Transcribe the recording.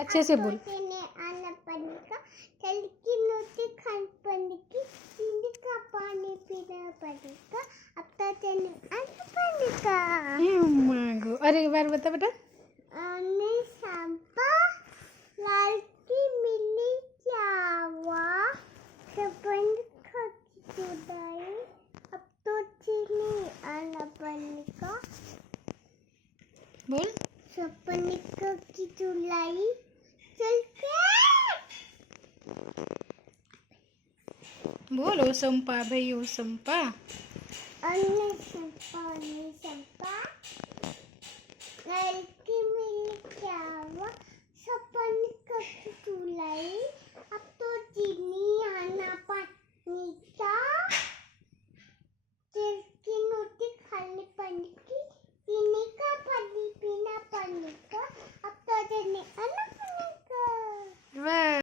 अच्छे से बोल। तेने आना पानी का, कल की नोटी खान पानी की, नींद का पानी पीना पड़ेगा, अब तो तेने आना पानी का। मांगो, अरे एक बार बता बेटा। आने सांपा लाल की मिली चावा, सपन खची चुदाई, अब तो तेने आना पानी का। बोल। सपन की चुलाई चल के बोल ओ संपा भाई ओ संपा। अन्य संपा